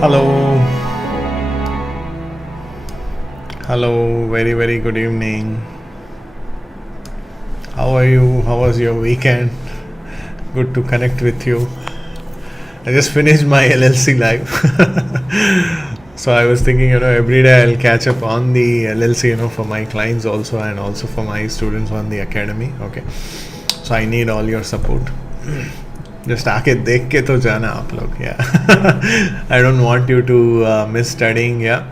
Hello, very, very good evening. How are you? How was your weekend? Good to connect with you. I just finished my LLC live. So I was thinking, every day I'll catch up on the LLC, for my clients also and also for my students on the academy. Okay. So I need all your support. Just आके देख के तो जाना आप लोग. Yeah. I don't want you to miss studying. Yeah.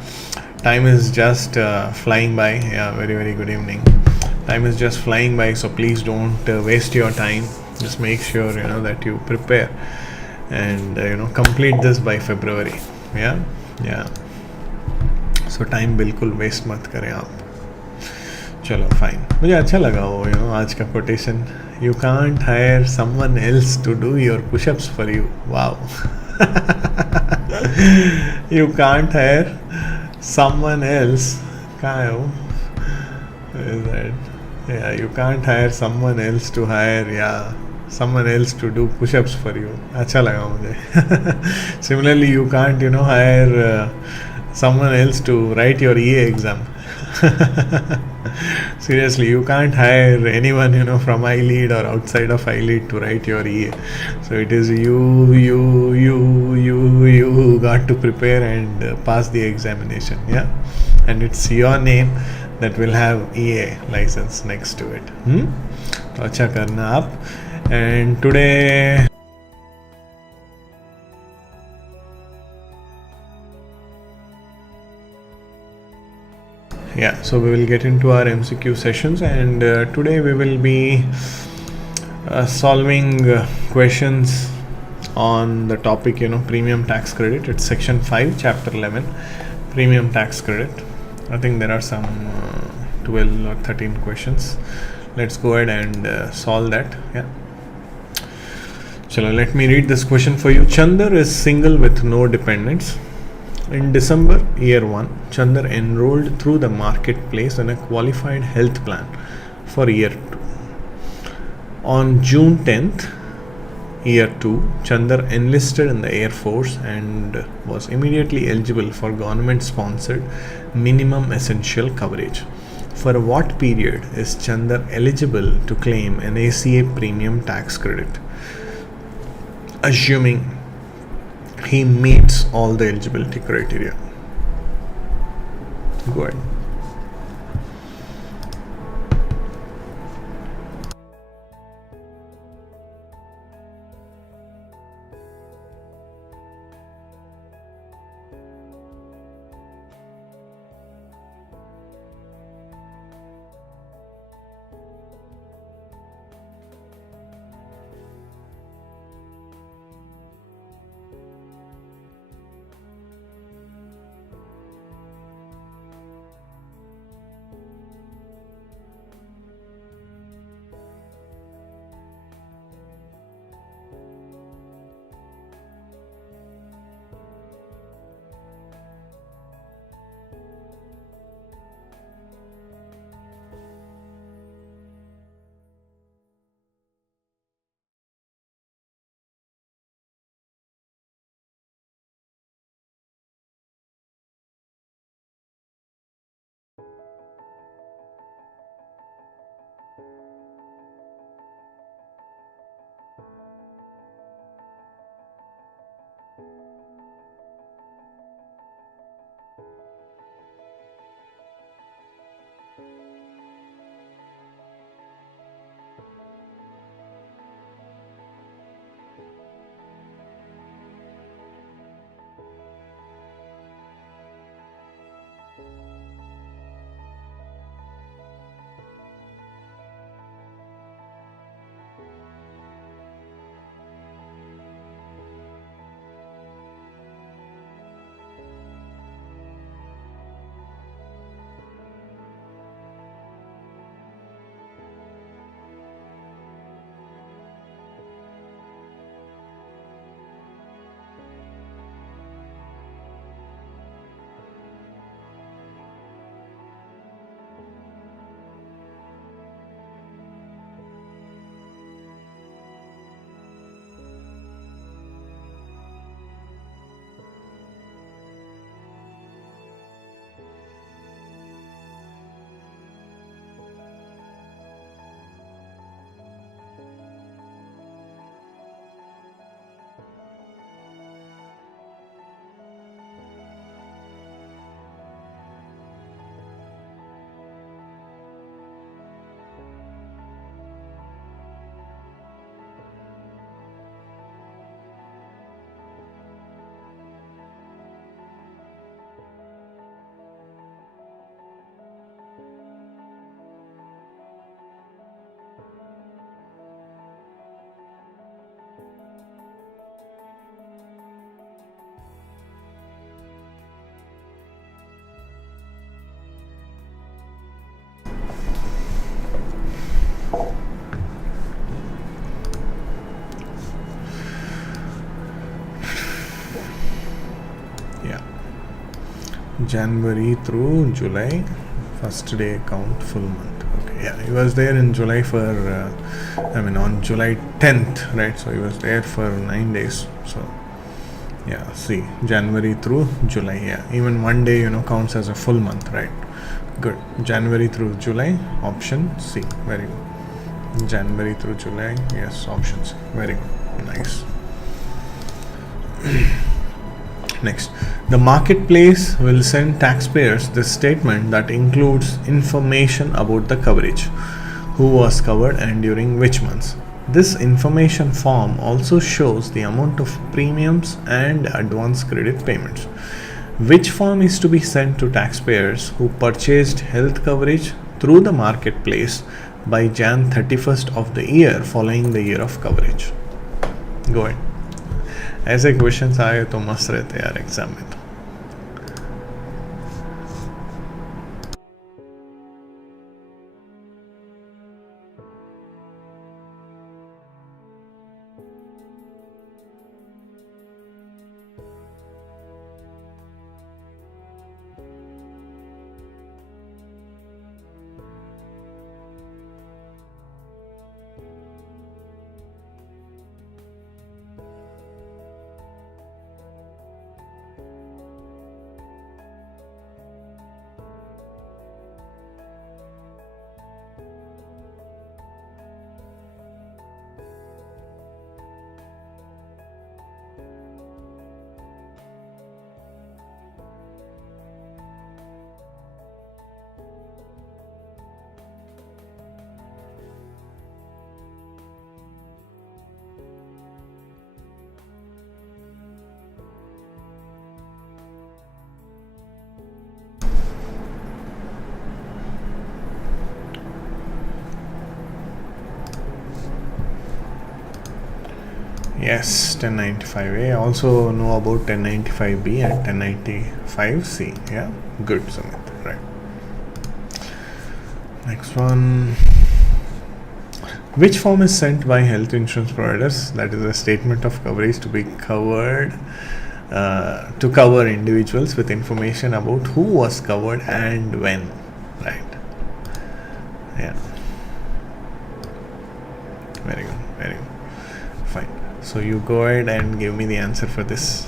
Time is just flying by. Yeah. Very, very good evening. Time is just flying by. So please don't waste your time. Just make sure that you prepare and complete this by February. Yeah. So time बिल्कुल waste मत करें आप. चलो fine. मुझे अच्छा लगा वो आज का quotation. You can't hire someone else to do your push-ups for you. Wow. You can't hire someone else. कहाँ है वो? Is that? Yeah, you can't hire someone else to hire. Yeah, someone else to do push-ups for you. अच्छा लगा मुझे. Similarly, you can't hire someone else to write your EA exam. Seriously, you can't hire anyone from iLead or outside of iLead to write your EA. So it is you who got to prepare and pass the examination. Yeah, and it's your name that will have EA license next to it. तो अच्छा करना आप. And today so we will get into our MCQ sessions, and today we will be solving questions on the topic premium tax credit. It's section 5 chapter 11, premium tax credit. I think there are some 12 or 13 questions. Let's go ahead and solve that. Chalo, let me read this question for you. Chandar is single with no dependents. In December year 1, Chandar enrolled through the marketplace in a qualified health plan for year 2. On June 10th, year 2, Chandar enlisted in the Air Force and was immediately eligible for government-sponsored minimum essential coverage. For what period is Chandar eligible to claim an ACA premium tax credit? Assuming he meets all the eligibility criteria. Go ahead. January through July, first day count full month. Okay, yeah, he was there in July for on July 10th, right? So he was there for 9 days. So yeah, see, January through July. Yeah, even one day counts as a full month, right? Good. January through July, option C. Very good. January through July, yes, option C. Very good. Nice. Next, the marketplace will send taxpayers this statement that includes information about the coverage, who was covered and during which months. This information form also shows the amount of premiums and advance credit payments. Which form is to be sent to taxpayers who purchased health coverage through the marketplace by Jan 31st of the year following the year of coverage? Go ahead. ऐसे questions आए तो मस्त रहते यार exam में तो. Yes, 1095A. Also know about 1095B and 1095C. Yeah, good, Sumit. Right. Next one. Which form is sent by health insurance providers? That is a statement of coverage to be covered to cover individuals with information about who was covered and when. Right. Yeah. Very good. Very good. Fine. So you go ahead and give me the answer for this.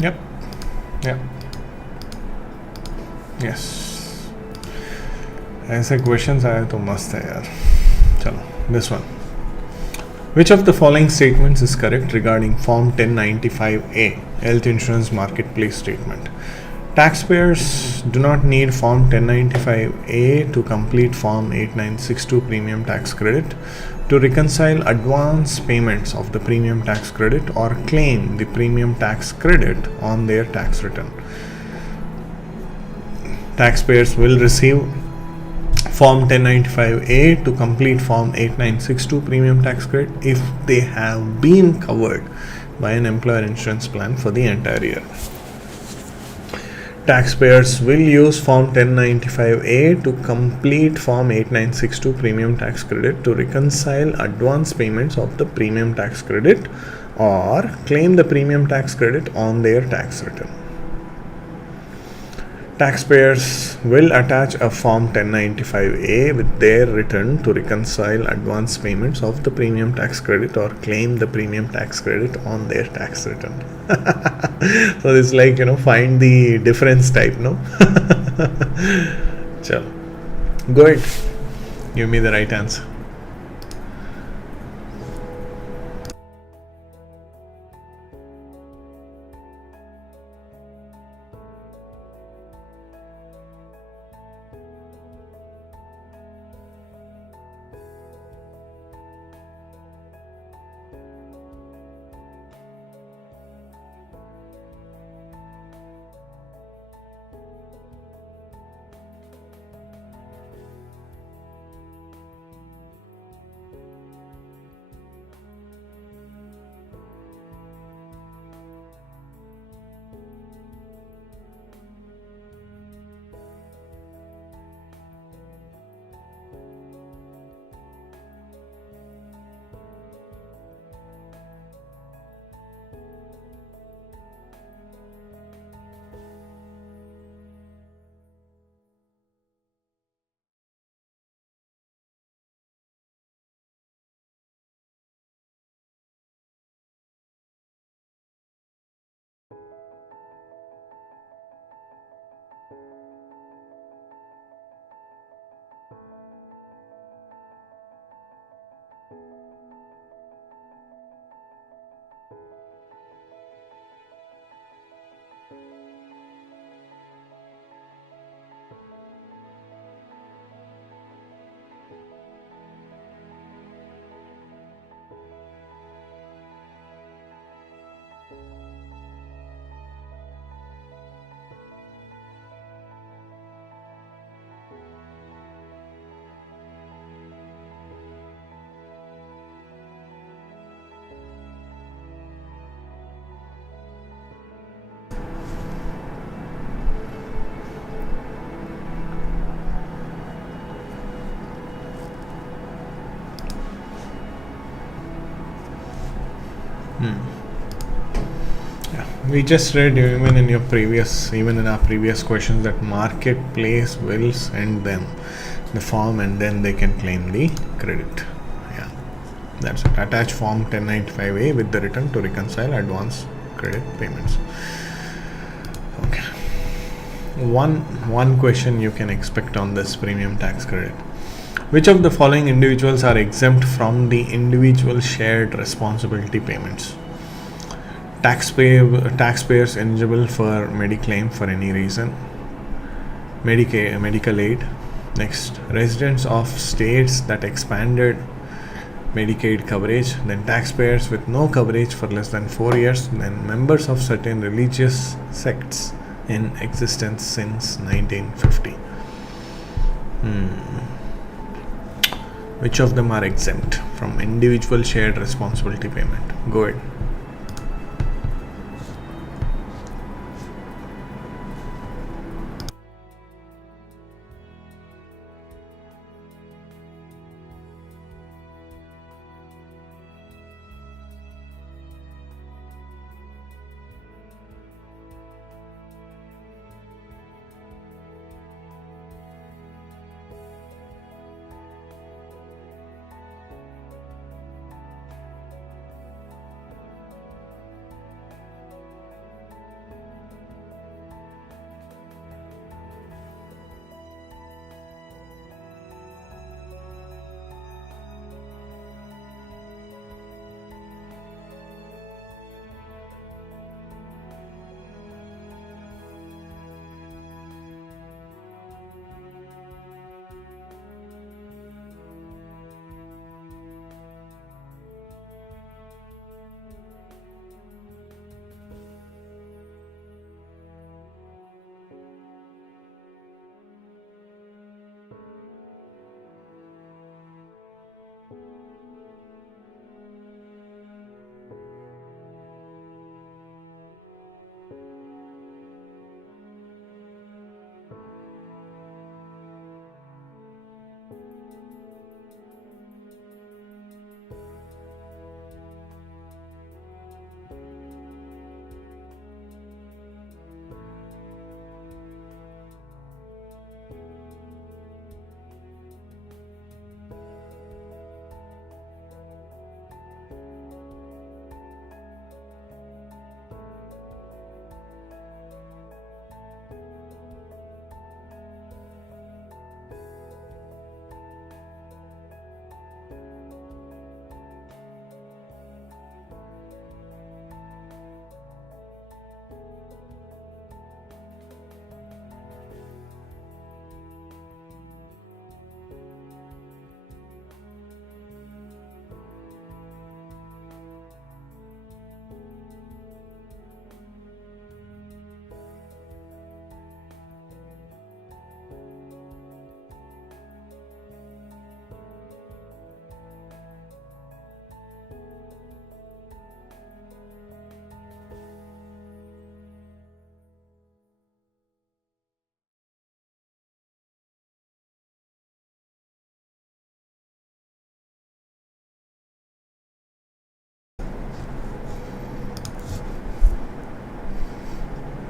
Yep. Yep. Yes. ऐसे questions आए तो मस्त है यार. चलो, this one. Which of the following statements is correct regarding Form 1095A, Health Insurance Marketplace Statement? Taxpayers do not need Form 1095A to complete Form 8962 Premium Tax Credit to reconcile advance payments of the Premium Tax Credit or claim the Premium Tax Credit on their tax return. Taxpayers will receive Form 1095A to complete Form 8962 Premium Tax Credit if they have been covered by an employer insurance plan for the entire year. Taxpayers will use Form 1095A to complete Form 8962 Premium Tax Credit to reconcile advance payments of the Premium Tax Credit or claim the Premium Tax Credit on their tax return. Taxpayers will attach a Form 1095A with their return to reconcile advance payments of the Premium Tax Credit or claim the Premium Tax Credit on their tax return. So it's like, find the difference type, no? Chalo. Go ahead. Give me the right answer. We just read even in our previous questions that marketplace will send them the form and then they can claim the credit. Yeah, that's it. Attach Form 1095A with the return to reconcile advance credit payments. Okay. One question you can expect on this premium tax credit. Which of the following individuals are exempt from the individual shared responsibility payments? Taxpayers eligible for Mediclaim for any reason, medical aid. Next, residents of states that expanded Medicaid coverage, then taxpayers with no coverage for less than 4 years, then members of certain religious sects in existence since 1950. Which of them are exempt from individual shared responsibility payment? Go ahead.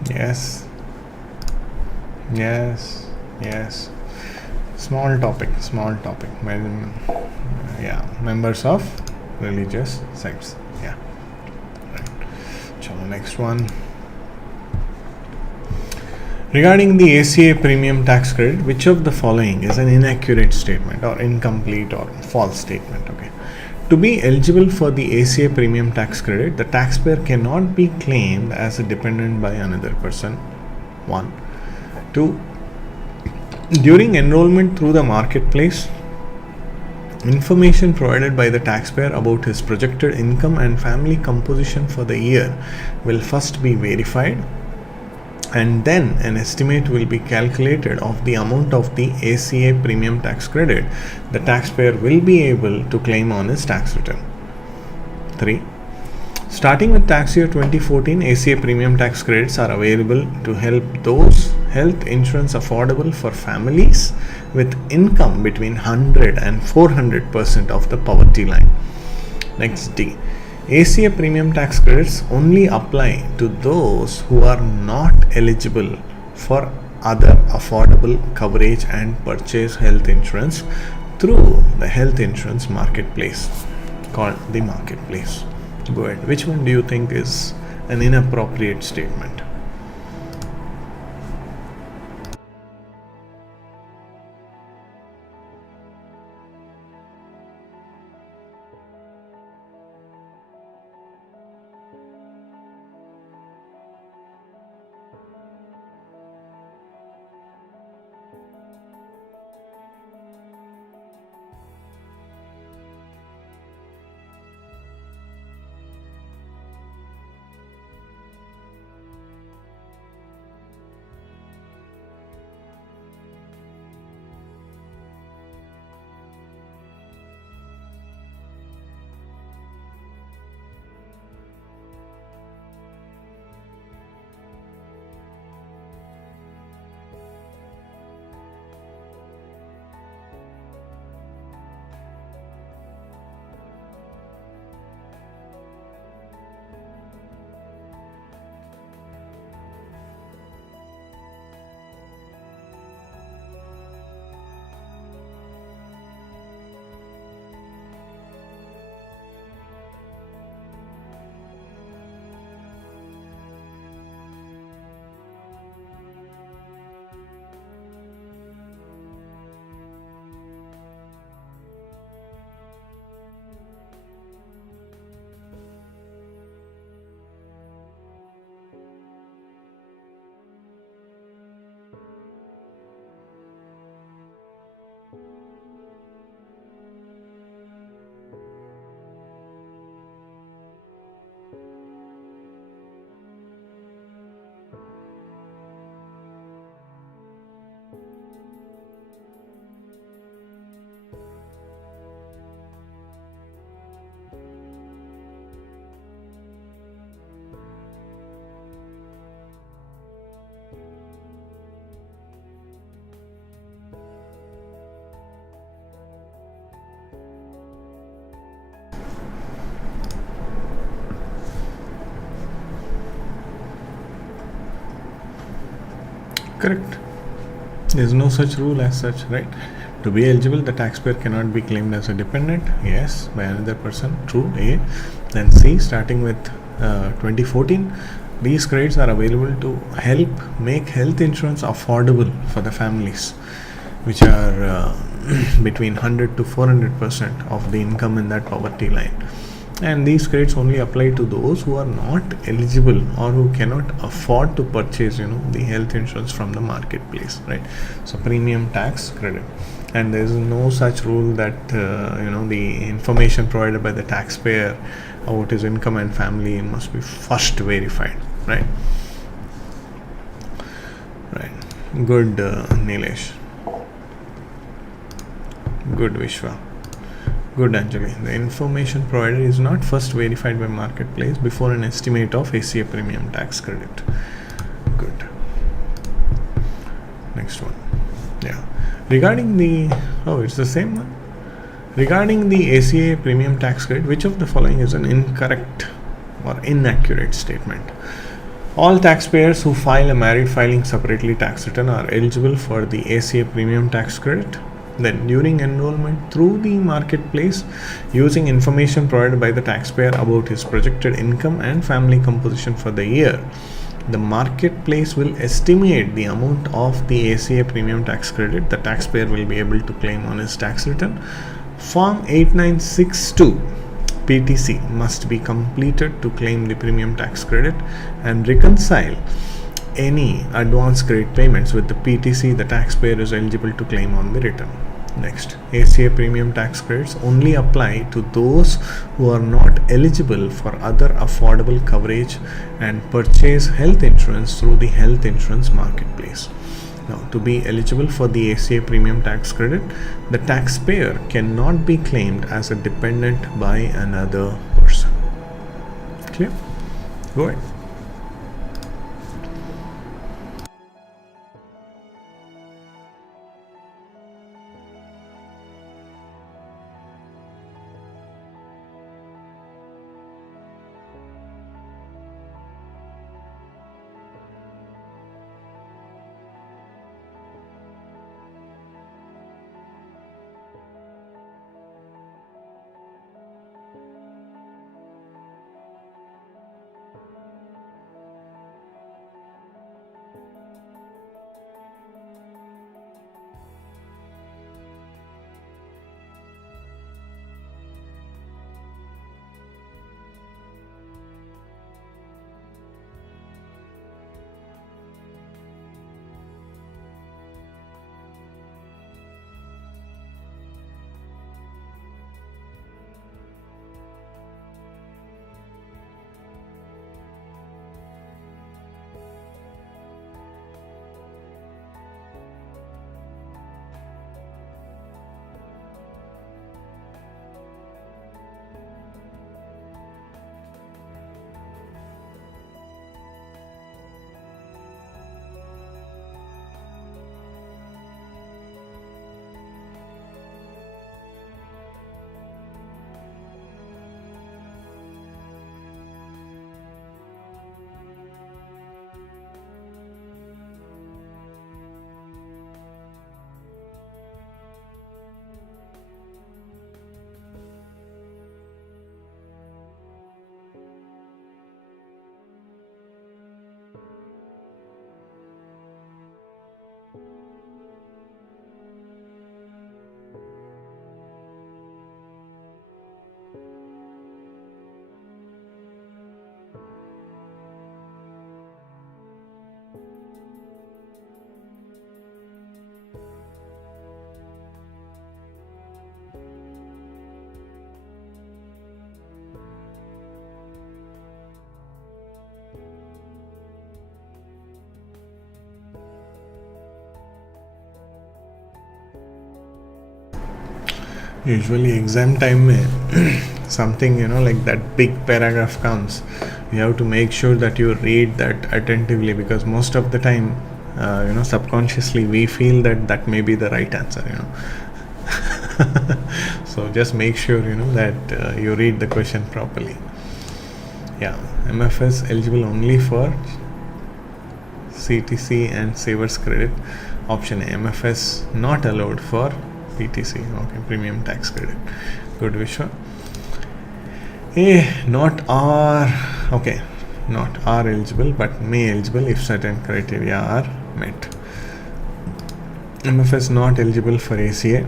Yes. Small topic. Members of religious sects. Yeah. Right. Chalo, next one. Regarding the ACA premium tax credit, which of the following is an inaccurate statement or incomplete or false statement? Okay. To be eligible for the ACA premium tax credit, the taxpayer cannot be claimed as a dependent by another person. 1. 2. During enrollment through the marketplace, information provided by the taxpayer about his projected income and family composition for the year will first be verified, and then an estimate will be calculated of the amount of the ACA premium tax credit the taxpayer will be able to claim on his tax return. 3. Starting with tax year 2014, ACA premium tax credits are available to help those health insurance affordable for families with income between 100 and 400% of the poverty line. Next, D. ACA premium tax credits only apply to those who are not eligible for other affordable coverage and purchase health insurance through the health insurance marketplace called the marketplace. Go ahead. Which one do you think is an inappropriate statement? Correct. There's no such rule as such, right? To be eligible, the taxpayer cannot be claimed as a dependent. Yes, by another person. True. A. Then C. Starting with 2014, these credits are available to help make health insurance affordable for the families, which are between 100 to 400% of the income in that poverty line. And these credits only apply to those who are not eligible or who cannot afford to purchase, the health insurance from the marketplace, right? So premium tax credit. And there is no such rule that the information provided by the taxpayer about his income and family must be first verified, right? Good, Nilesh. Good, Vishwa. Good, Anjali. The information provided is not first verified by marketplace before an estimate of ACA premium tax credit. Good. Next one. Yeah. Regarding the it's the same one. Regarding the ACA premium tax credit, which of the following is an incorrect or inaccurate statement? All taxpayers who file a married filing separately tax return are eligible for the ACA premium tax credit. Then, during enrollment through the marketplace, using information provided by the taxpayer about his projected income and family composition for the year, the marketplace will estimate the amount of the ACA premium tax credit the taxpayer will be able to claim on his tax return. Form 8962 PTC must be completed to claim the premium tax credit and reconcile any advance credit payments with the PTC the taxpayer is eligible to claim on the return. Next, ACA premium tax credits only apply to those who are not eligible for other affordable coverage and purchase health insurance through the health insurance marketplace. Now, to be eligible for the ACA premium tax credit, the taxpayer cannot be claimed as a dependent by another person. Clear? Go ahead. Usually exam time mein something like that big paragraph comes, you have to make sure that you read that attentively, because most of the time subconsciously we feel that may be the right answer. So just make sure that you read the question properly. MFS eligible only for CTC and savers credit. Option A, MFS not allowed for PTC. Okay, premium tax credit. Good, Vishwa. Not are eligible, but may eligible if certain criteria are met. MFS not eligible for ACA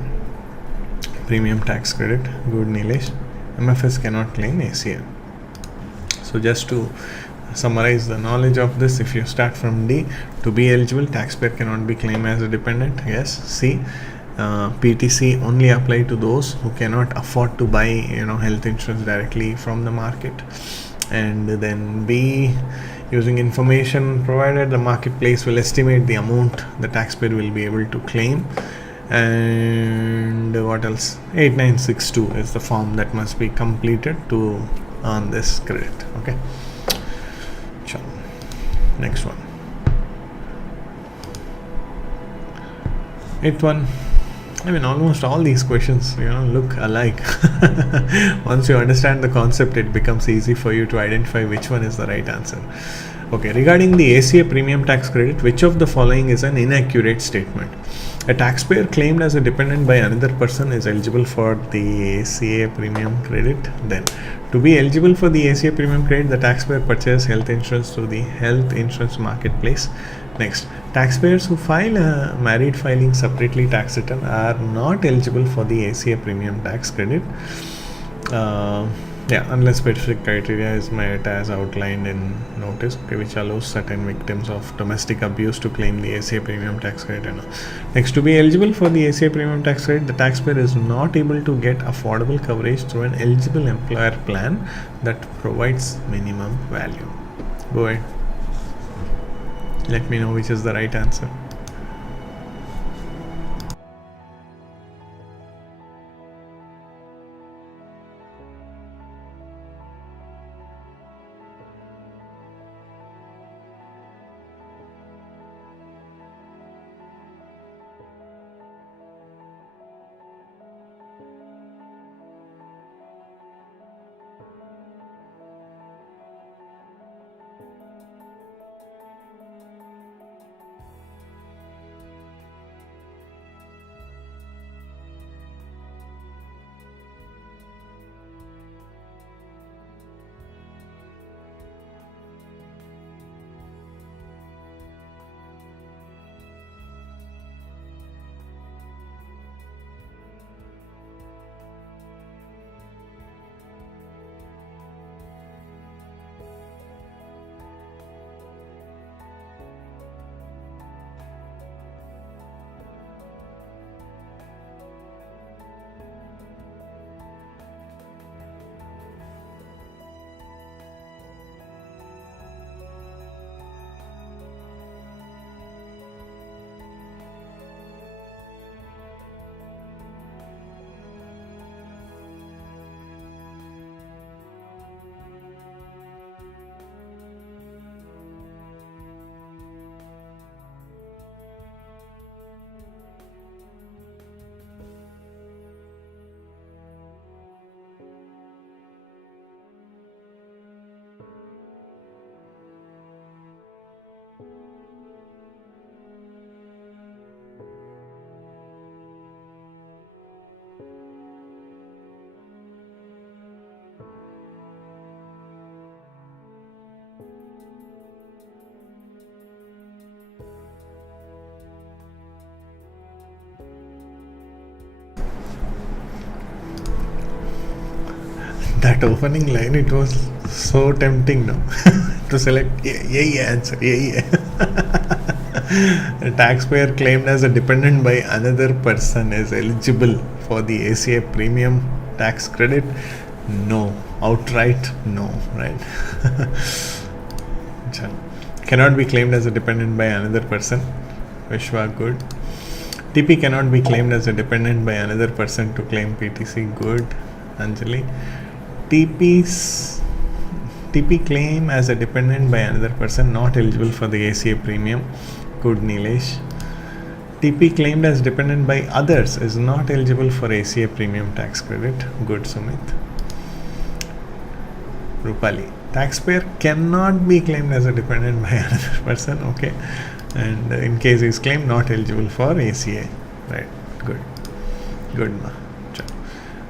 premium tax credit. Good, Nilesh. MFS cannot claim ACA. So just to summarize the knowledge of this, if you start from D, to be eligible, taxpayer cannot be claimed as a dependent. Yes. C, PTC only apply to those who cannot afford to buy health insurance directly from the market. And then B, using information provided, the marketplace will estimate the amount the taxpayer will be able to claim. And what else? 8962 is the form that must be completed to earn this credit. Okay. Sure. Next one. 8-1. Almost all these questions, look alike. Once you understand the concept, it becomes easy for you to identify which one is the right answer. Okay, regarding the ACA premium tax credit, which of the following is an inaccurate statement? A taxpayer claimed as a dependent by another person is eligible for the ACA premium credit. Then, to be eligible for the ACA premium credit, the taxpayer purchases health insurance through the health insurance marketplace. Next, taxpayers who file a married filing separately tax return are not eligible for the ACA premium tax credit. Unless specific criteria is met as outlined in notice, which allows certain victims of domestic abuse to claim the ACA premium tax credit. Next, to be eligible for the ACA premium tax credit, the taxpayer is not able to get affordable coverage through an eligible employer plan that provides minimum value. Go ahead. Let me know which is the right answer. That opening line, it was so tempting now to select answer. A taxpayer claimed as a dependent by another person is eligible for the ACA premium tax credit. No, outright no, right? Cannot be claimed as a dependent by another person. Vishwa, good. TP cannot be claimed as a dependent by another person to claim PTC. Good. Anjali. TP claim as a dependent by another person not eligible for the ACA premium. Good, Nilesh. TP claimed as dependent by others is not eligible for ACA premium tax credit. Good, Sumit. Rupali. Taxpayer cannot be claimed as a dependent by another person. Okay. And in case is claimed not eligible for ACA. Right. Good. Good.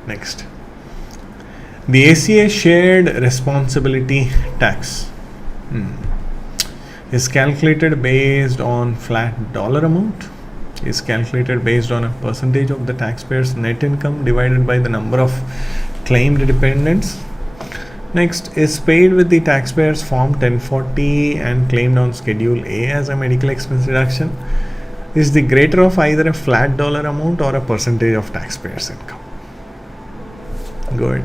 Next. The ACA shared responsibility tax is calculated based on flat dollar amount, is calculated based on a percentage of the taxpayer's net income divided by the number of claimed dependents. Next, is paid with the taxpayer's Form 1040 and claimed on Schedule A as a medical expense deduction, is the greater of either a flat dollar amount or a percentage of taxpayer's income. Go ahead.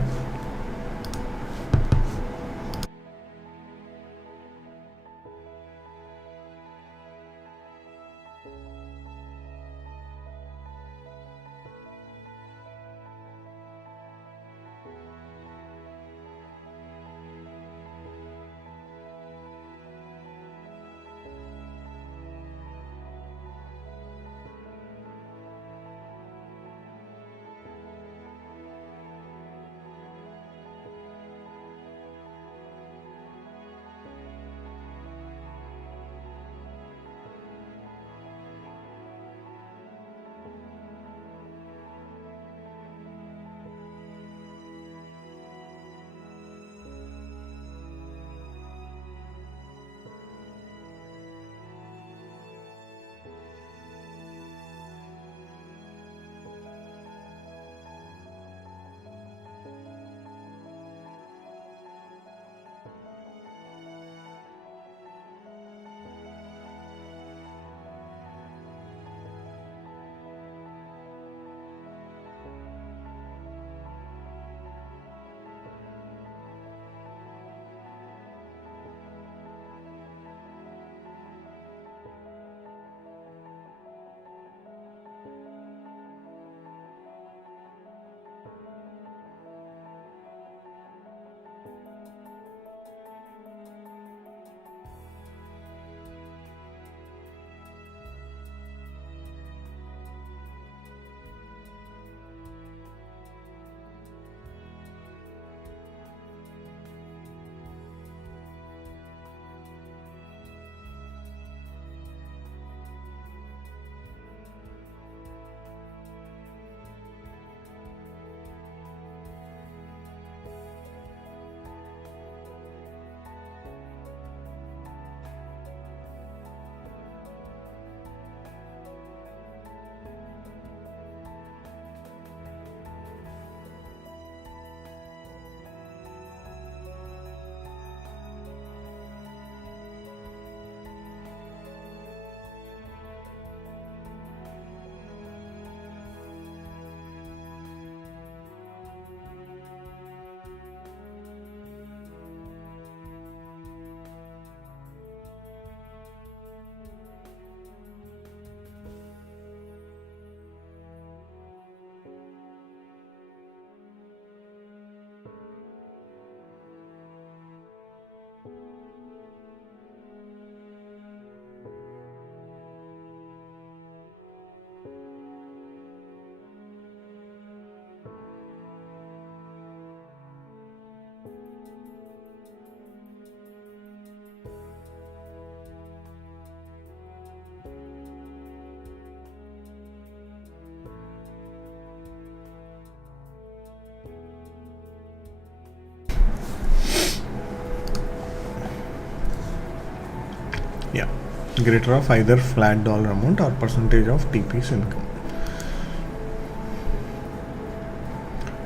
greater of either flat dollar amount or percentage of TP's income.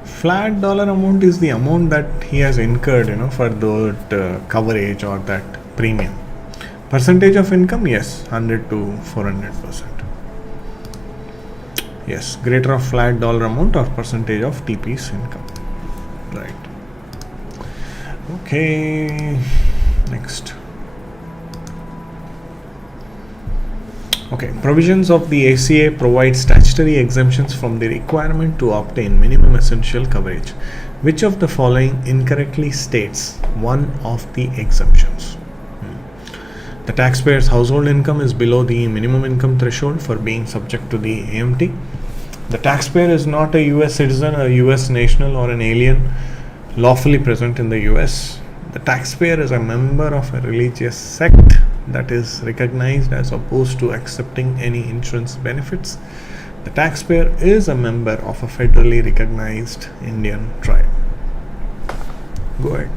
Flat dollar amount is the amount that he has incurred, for that coverage or that premium. Percentage of income, yes, 100 to 400%. Yes, greater of flat dollar amount or percentage of TP's income. Right. Okay. Next. Okay, provisions of the ACA provide statutory exemptions from the requirement to obtain minimum essential coverage. Which of the following incorrectly states one of the exemptions? The taxpayer's household income is below the minimum income threshold for being subject to the AMT. The taxpayer is not a US citizen, a US national, or an alien lawfully present in the US. The taxpayer is a member of a religious sect that is recognized as opposed to accepting any insurance benefits. The taxpayer is a member of a federally recognized Indian tribe. Go ahead.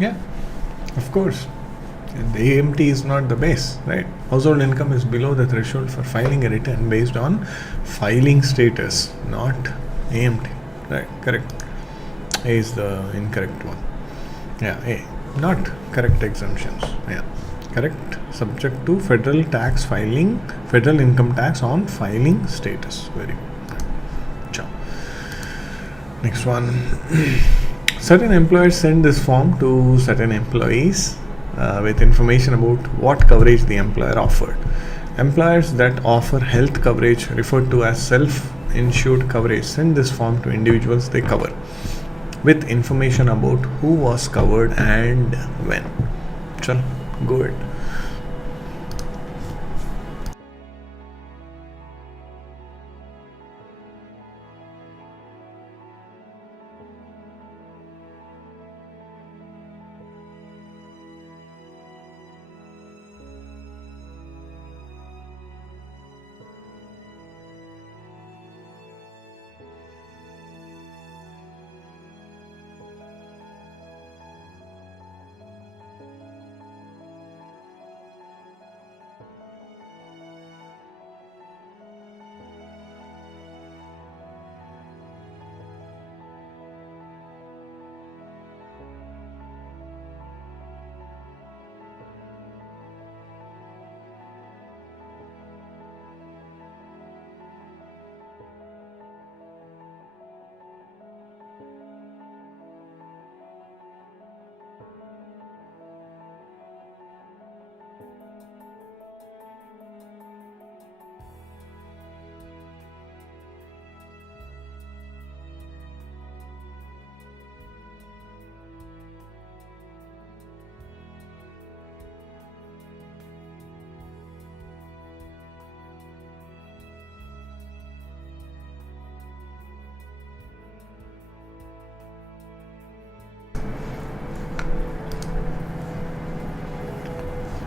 Yeah, of course. And the AMT is not the base, right? Household income is below the threshold for filing a return based on filing status, not AMT. Right, correct. A is the incorrect one. Yeah, A. Not correct exemptions. Yeah, correct. Subject to federal tax filing, federal income tax on filing status. Very good. Ciao. Next one. Certain employers send this form to certain employees with information about what coverage the employer offered. Employers that offer health coverage, referred to as self-insured coverage, send this form to individuals they cover with information about who was covered and when. Chal, go ahead.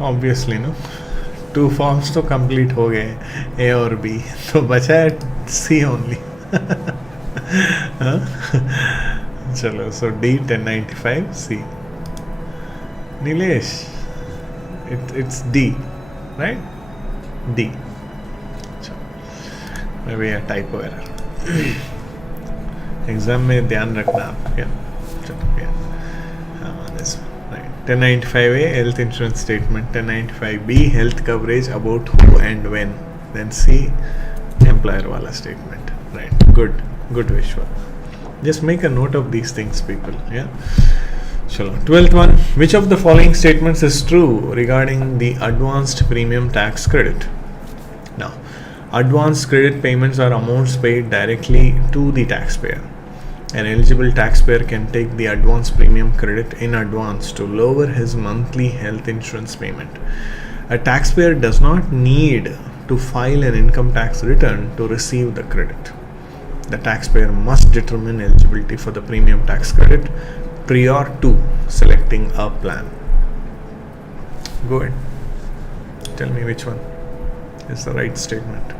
Obviously, no. 2 forms तो complete हो गए, A और B, तो बचा है C only. चलो, so D 1095, C. Nilesh, it's D, right? D. Maybe a typo error. Exam में ध्यान रखना आप. क्या चलो, क्या this one. 1095A health insurance statement, 1095B health coverage about who and when, then C employer wala statement. Right, good Vishwa. Just make a note of these things, people. Yeah. Chalo. 12th one. Which of the following statements is true regarding the advanced premium tax credit? Now, advanced credit payments are amounts paid directly to the taxpayer. An eligible taxpayer can take the advance premium credit in advance to lower his monthly health insurance payment. A taxpayer does not need to file an income tax return to receive the credit. The taxpayer must determine eligibility for the premium tax credit prior to selecting a plan. Go ahead. Tell me which one is the right statement.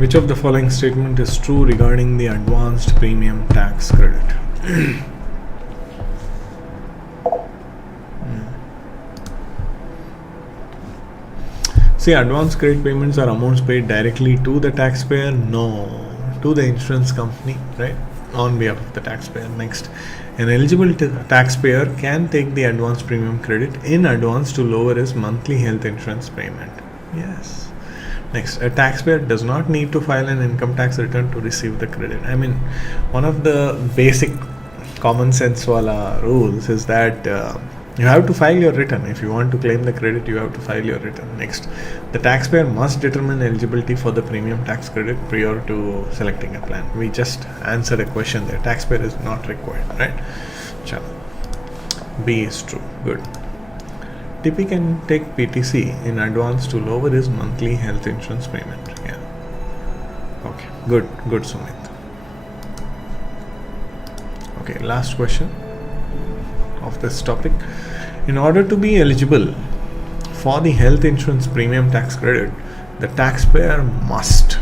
Which of the following statement is true regarding the advanced premium tax credit? See, advance credit payments are amounts paid directly to the taxpayer? No, to the insurance company, right? On behalf of the taxpayer. Next, an eligible taxpayer can take the advance premium credit in advance to lower his monthly health insurance payment. Yes. Next, a taxpayer does not need to file an income tax return to receive the credit. I mean, one of the basic common sense wala rules is that you have to file your return. If you want to claim the credit, you have to file your return. Next, the taxpayer must determine eligibility for the premium tax credit prior to selecting a plan. We just answered a question there. Taxpayer is not required, right? Chalo. B is true. Good. TP can take PTC in advance to lower his monthly health insurance payment. Yeah. Okay. Good. Good, Sumit. Okay. Last question of this topic. In order to be eligible for the health insurance premium tax credit, the taxpayer must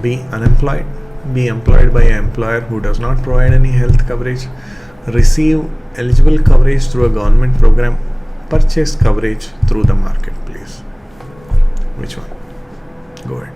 be unemployed, be employed by an employer who does not provide any health coverage, receive eligible coverage through a government program, purchase coverage through the marketplace. Which one? Go ahead.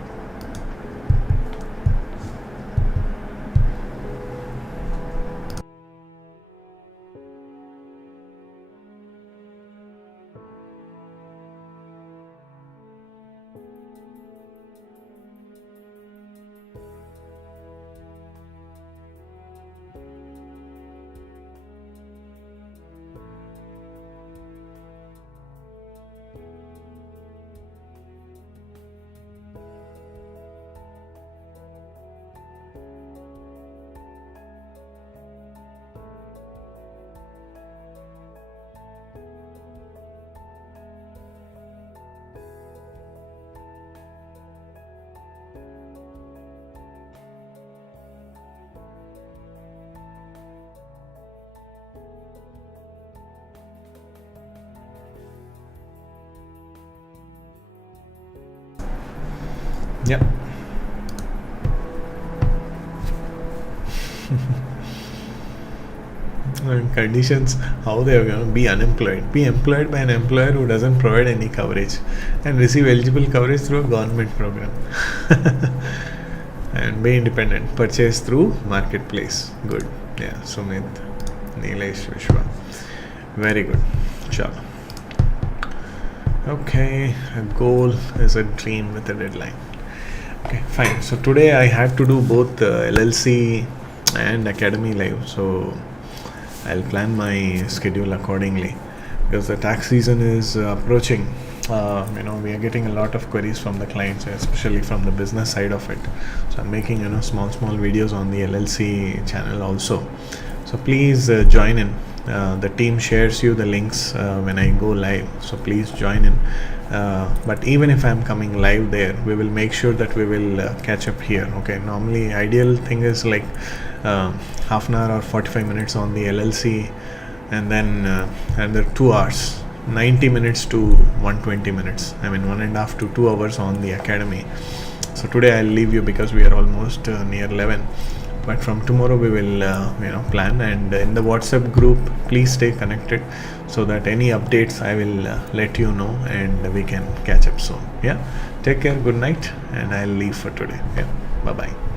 Yeah. Conditions, how they are going to be unemployed. Be employed by an employer who doesn't provide any coverage and receive eligible coverage through a government program. And be independent. Purchase through marketplace. Good. Yeah. Sumit, Nilesh, Vishwa. Very good. Chalo. Okay. A goal is a dream with a deadline. Okay, fine. So today I had to do both LLC and Academy Live. So I'll plan my schedule accordingly because the tax season is approaching. We are getting a lot of queries from the clients, especially from the business side of it. So I'm making small videos on the LLC channel also. So please join in. The team shares you the links when I go live. So please join in. But even if I'm coming live there, we will make sure that we will catch up here. Okay, normally ideal thing is like half an hour or 45 minutes on the LLC, and then another 2 hours, 90 minutes to 120 minutes. I mean 1.5 to 2 hours on the Academy. So today I'll leave you because we are almost near 11. But from tomorrow we will plan, and in the WhatsApp group please stay connected so that any updates I will let you know, and we can catch up soon. Yeah, take care, good night, and I'll leave for today. Yeah, bye bye.